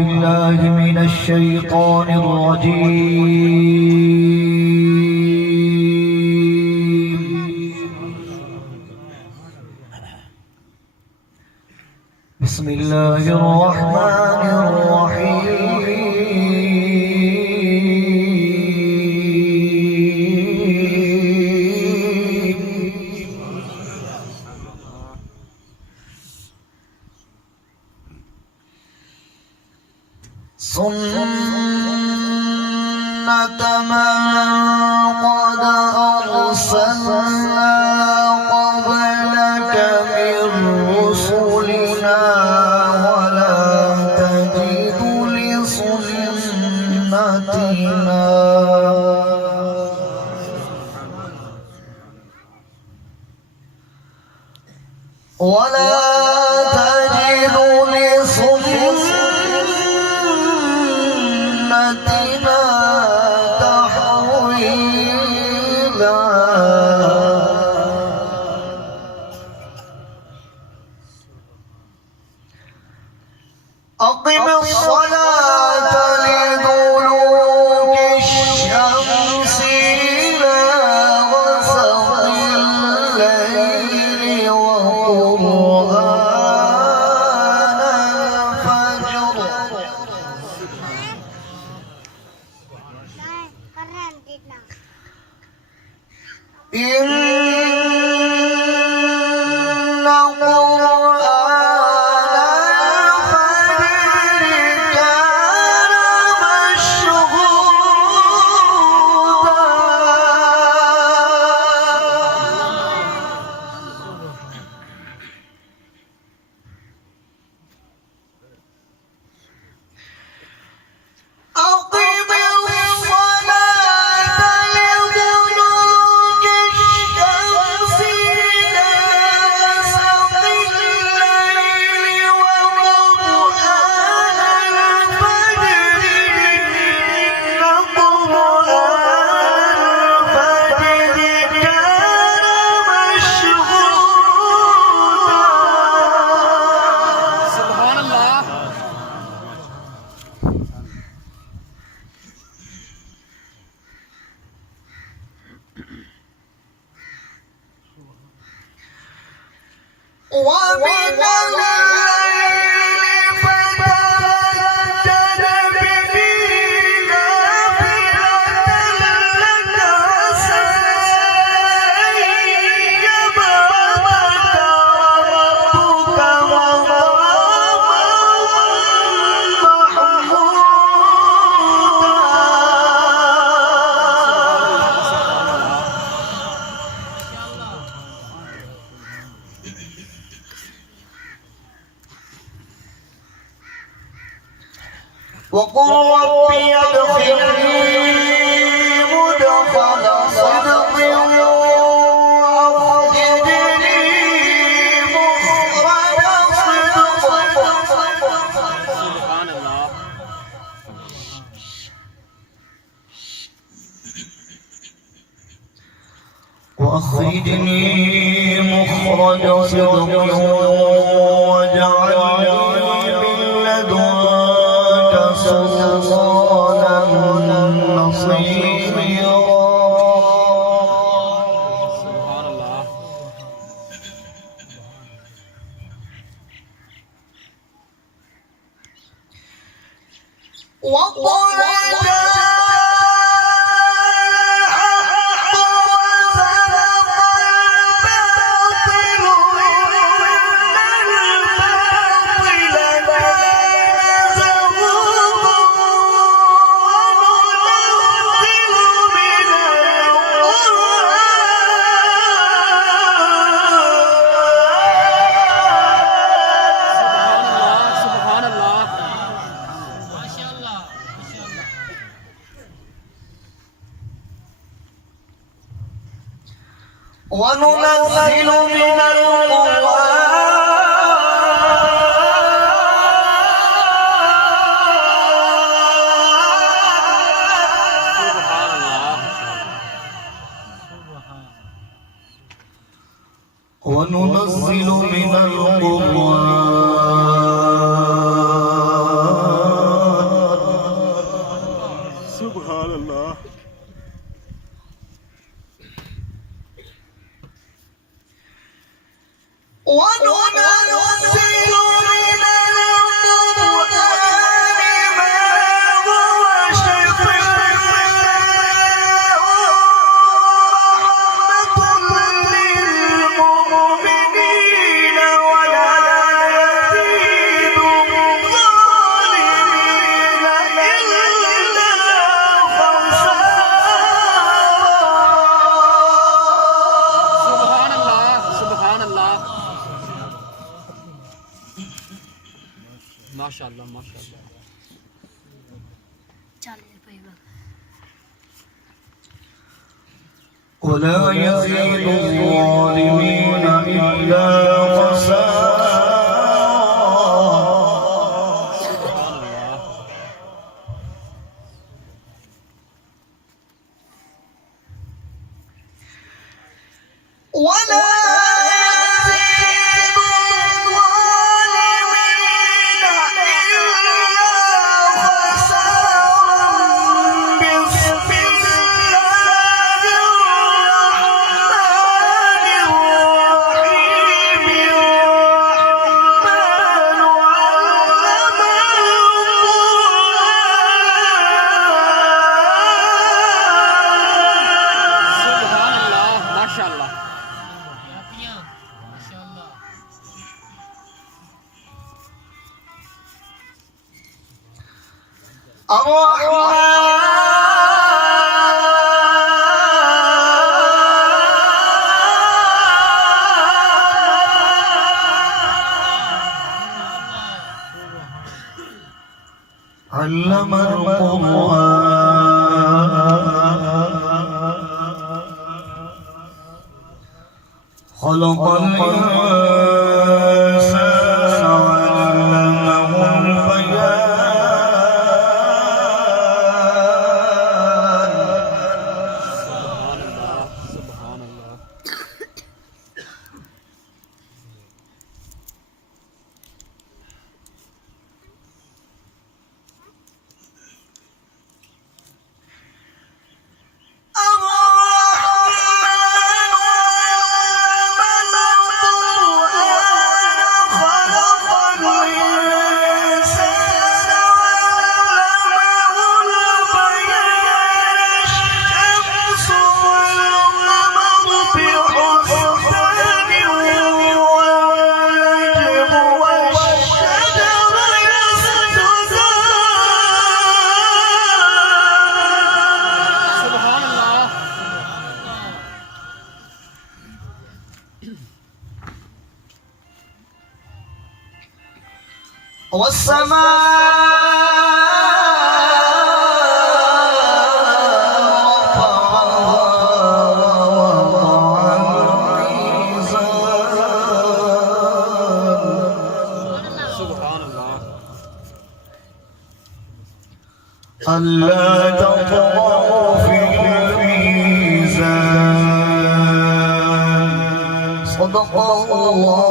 بالله من الشيطان الرجيم. بسم الله الرحمن الرحيم. سنة من قد أرسلنا قبلك من رسلنا ولا تجد لسنتنا تحويلا. أقم الصلاة لدلوك الشمس إلى غسق الليل وقرآن الفجر إن قرآن الفجر كان مشهودا. أقم الصلاة لدلوك الشمس إلى غسق الليل وقرآن الفجر إن قرآن الفجر كان مشهودا. سبحان الله. ومن الليل فتهجد به نافلة لك عسى أن يبعثك ربك مقاما وقل رب ادخلني مدخل صدق واخرجني مخرج صدق. سبحان الله. واخرجني مخرج صدق واجعلني من لدنك سلطانا نصيرا. سبحان الله. وقل سبحان الله. وننزل من القرآن وننزل من القرآن ولا يزيد الظالمين إلا خسارا. ولا علم القرآن خلق الإنسان علمه البيان. سبحان الله. ألا تطغوا في الميزان. صدق الله